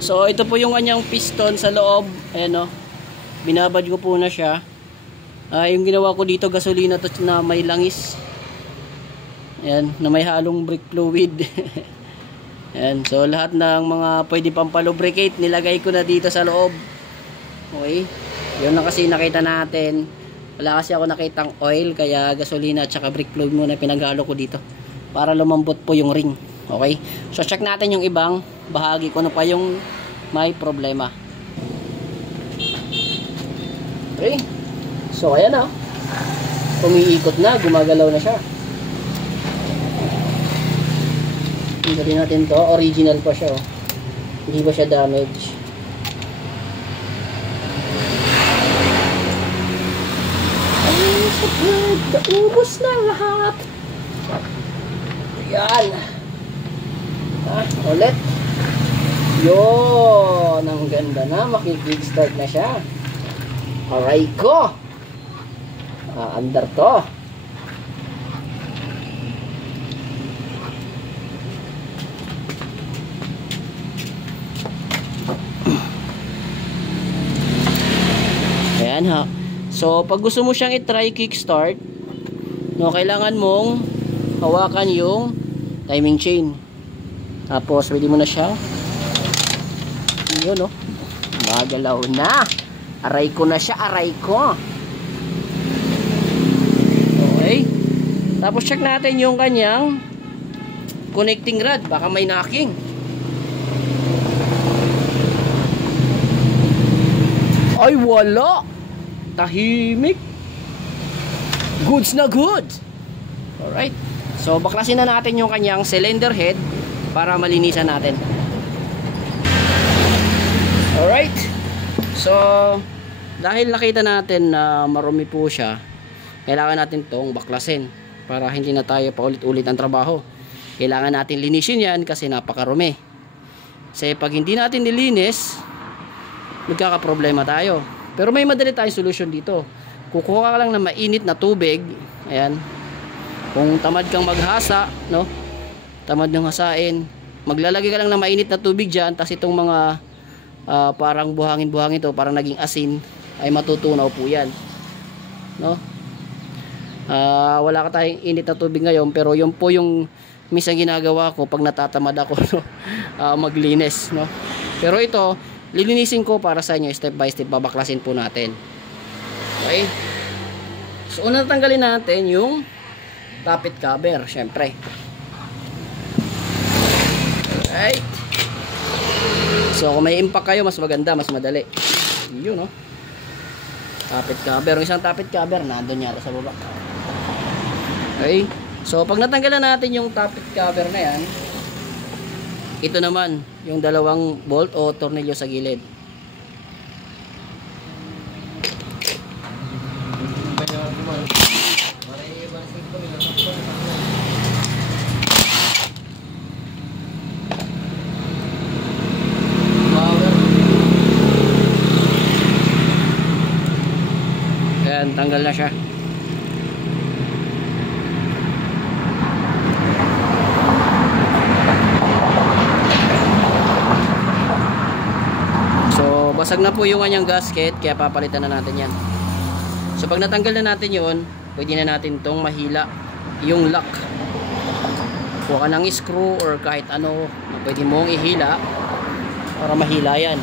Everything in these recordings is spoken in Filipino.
So ito po yung kanyang piston sa loob. Ayan o. Binabad ko po na siya. Yung ginawa ko dito, gasolina to na may langis. Ayan, na may halong brake fluid. Ayan, so lahat ng mga pwede pampalubricate nilagay ko na dito sa loob. Okay. Yun lang kasi nakita natin. Wala kasi ako nakitang oil, kaya gasolina at saka brake fluid muna pinaghalo ko dito para lumambot po yung ring. Okay. So check natin yung ibang bahagi ko na pa yung may problema. Okay. So ayan na. Umiikot na, gumagalaw na siya. Tingnan natin to, original pa siya oh. Hindi pa siya damage. Naubos na lahat. Ayan. Ulit. Yun. Ang ganda na. Makikig-start na siya. Aray ko. Under to. Ayan ha. So, pag gusto mo siyang i-try kickstart, no, kailangan mong hawakan yung timing chain. Tapos, pwede mo na siya. Yun, no? Magalaw na. Aray ko na siya, aray ko. Okay. Tapos, check natin yung kanyang connecting rod. Baka may knocking. Ay, wala. Tahimik. Goods na goods. Alright. So baklasin na natin yung kanyang cylinder head para malinisan natin. Alright. So dahil nakita natin na marumi po siya, kailangan natin tong baklasin para hindi na tayo paulit-ulit ang trabaho. Kailangan natin linisin yan kasi napakarumi. Kasi pag hindi natin nilinis, magkakaproblema tayo. Pero may madali tayong solution dito. Kukuha ka lang ng mainit na tubig. Ayan. Kung tamad kang maghasa, no? Tamad ng hasain, maglalagay ka lang ng mainit na tubig diyan, tapos itong mga parang buhangin-buhangin to, parang naging asin, ay matutunaw po 'yan. No? Wala ka tayong init na tubig ngayon, pero yun po yung minsan ginagawa ko pag natatamad ako, no? Maglinis, no? Pero ito lilinisin ko para sa inyo step by step, babaklasin po natin. Okay? So una tanggalin natin yung tappet cover, syempre. Alright. So kung may impact kayo, mas maganda, mas madali. Yun, no? Tappet cover. Yung isang tappet cover nandun yata sa baba. Okay? So pag natanggalan natin yung tappet cover na yan, ito naman yung dalawang bolt o tornilyo sa gilid. Ayan, tanggal na siya. Basag na po yung kanyang gasket, kaya papalitan na natin yan. So pag natanggal na natin yun, pwede na natin tong mahila yung lock. Kuha ka ng screw or kahit ano na pwede mong ihila para mahila yan.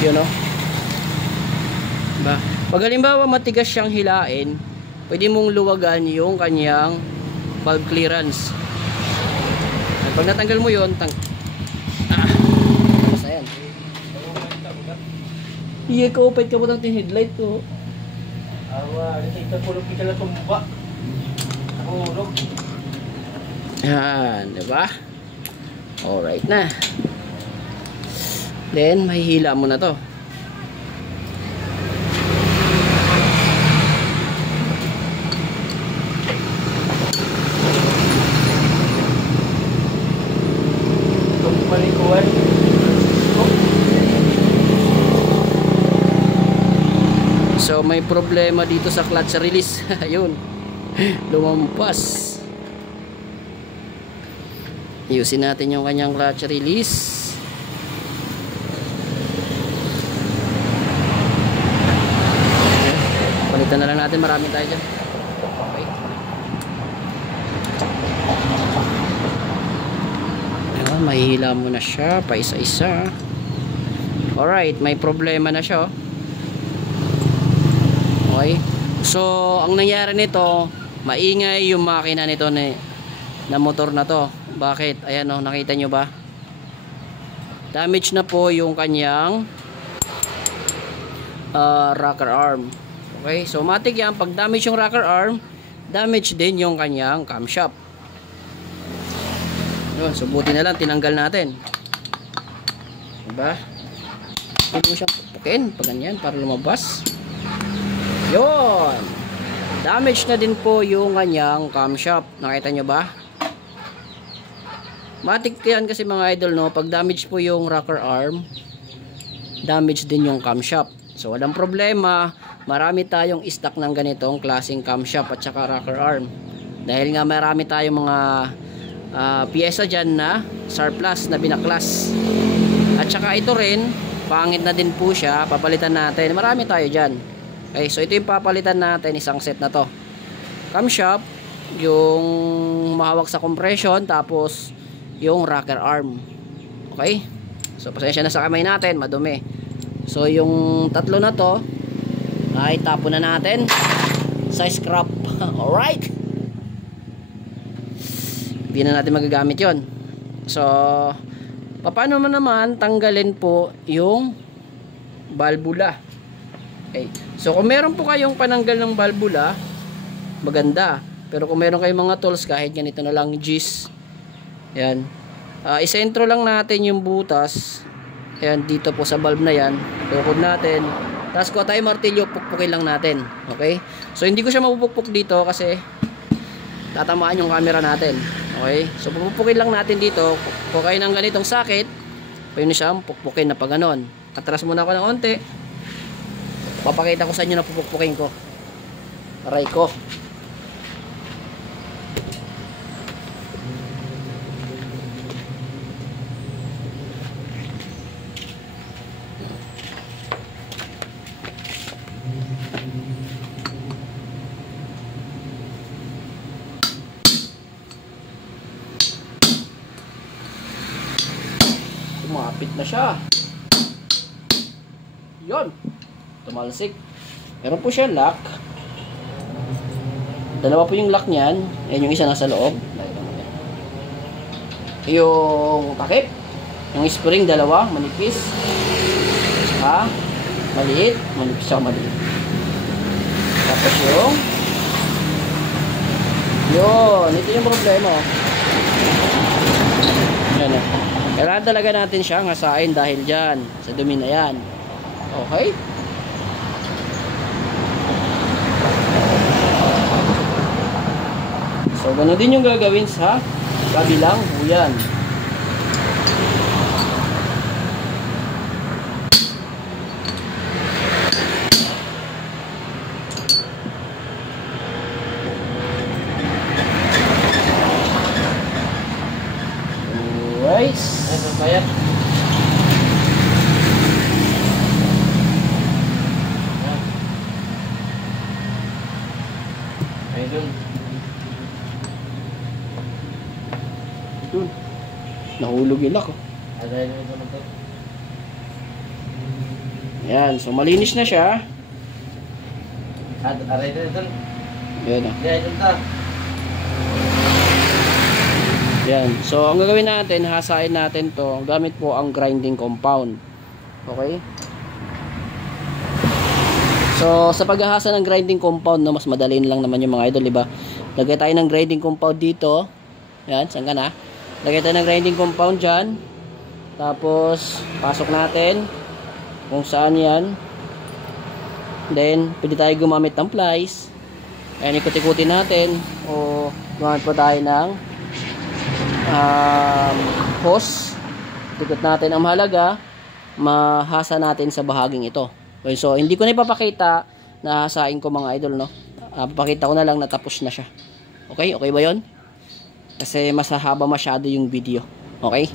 Yun, no? Diba? Pag halimbawa matigas siyang hilain, pwede mong luwagan yung kanyang valve clearance. At pag natanggal mo yun, basta yan. Iya ka, upay ka mo ng headlight ko. Awa, kita pulong kita lang tumba. Pulong. Yan, diba? Alright na. Then, mahihila mo na to. So may problema dito sa clutch release. Ayun. lumampas. Ayusin natin yung kanyang clutch release. Palitan na lang natin, marami tayo dyan. Okay. Ayan, mahihila mo na siya pa isa-isa. Alright, may problema na siya. Okay. So, ang nangyari nito, maingay yung makina nito na motor na to. Bakit? Ayan o, nakita nyo ba? Damage na po yung kanyang rocker arm. Okay, so matik yan. Pag damage yung rocker arm, damage din yung kanyang camshaft. Yun, so buti na lang tinanggal natin. Diba? Hindi mo siya pupukin pag ganyan para lumabas. Yun, damage na din po yung kanyang camshaft. Nakita nyo ba? Matik yan kasi mga idol, no? Pag damage po yung rocker arm, damage din yung camshaft. So walang problema, marami tayong stock ng ganitong klaseng camshaft at saka rocker arm. Dahil nga marami tayong mga piyesa dyan na surplus na binaklas. At saka ito rin, pangit na din po siya, papalitan natin. Marami tayo dyan. Okay, so ito yung papalitan natin, isang set na to. Camshaft, yung mahawak sa compression, tapos yung rocker arm. Okay? So pasensya na sa kamay natin, madumi. So yung tatlo na to ay tapo na natin sa scrap. Alright, hindi na natin magagamit yon. So paano mo naman tanggalin po yung valvula? Okay. So kung meron po kayong pananggal ng valvula, maganda. Pero kung meron kayong mga tools, kahit ganito na lang, G's, yan, isentro lang natin yung butas. Ayan, dito po sa valve na yan, tukod natin, tapos kuha tayo martilyo, pukpukin lang natin. Okay, so hindi ko siya mapupukpuk dito kasi tatamaan yung camera natin. Okay, so pupukpukin lang natin dito. Kung kayo ng ganitong sakit, pwede siya pukpukin na pag ganon. Atras muna ako ng onte, papakita ko sa inyo na pupukpukin ko. Aray ko. Tumapit na siya. Yun, tumalsik. Meron po siya lock. Dalawa po yung lock niyan. Ayan, yung isa nasa loob. Yung takip, yung spring dalawa, manipis. Saka maliit, manipis siya, maliit. Tapos yun, ito yung problema. Yan o. Kailangan talaga natin siya ngasain dahil dyan, sa dumi na yan. Okay? So, gano'n din yung gagawin sa kabilang buyan. Guys, ito kaya. Ayun. Doon. Nahulog yung lock. Yan, so malinis na siya. Aray na doon. Yan o. Diyan ta. Yan. So, ang gagawin natin, hasain natin to gamit po ang grinding compound. Okay? So, sa paghahasa ng grinding compound, no, mas madali lang naman yung mga idol, diba? Lagay tayo ng grinding compound dito. Yan, saan ka na? Lagay tayo ng grinding compound dyan. Tapos, pasok natin kung saan yan. Then, pwede tayo gumamit ng plies. Ayan, ikot-ikutin natin. O, gumamit po tayo ng hose. Tikot natin. Ang mahalaga, mahasa natin sa bahaging ito. Okay, so hindi ko na ipapakita na hasain ko mga idol, no. Papakita ko na lang na tapos na siya. Okay? Okay ba yon? Kasi mas haba masyado yung video. Okay?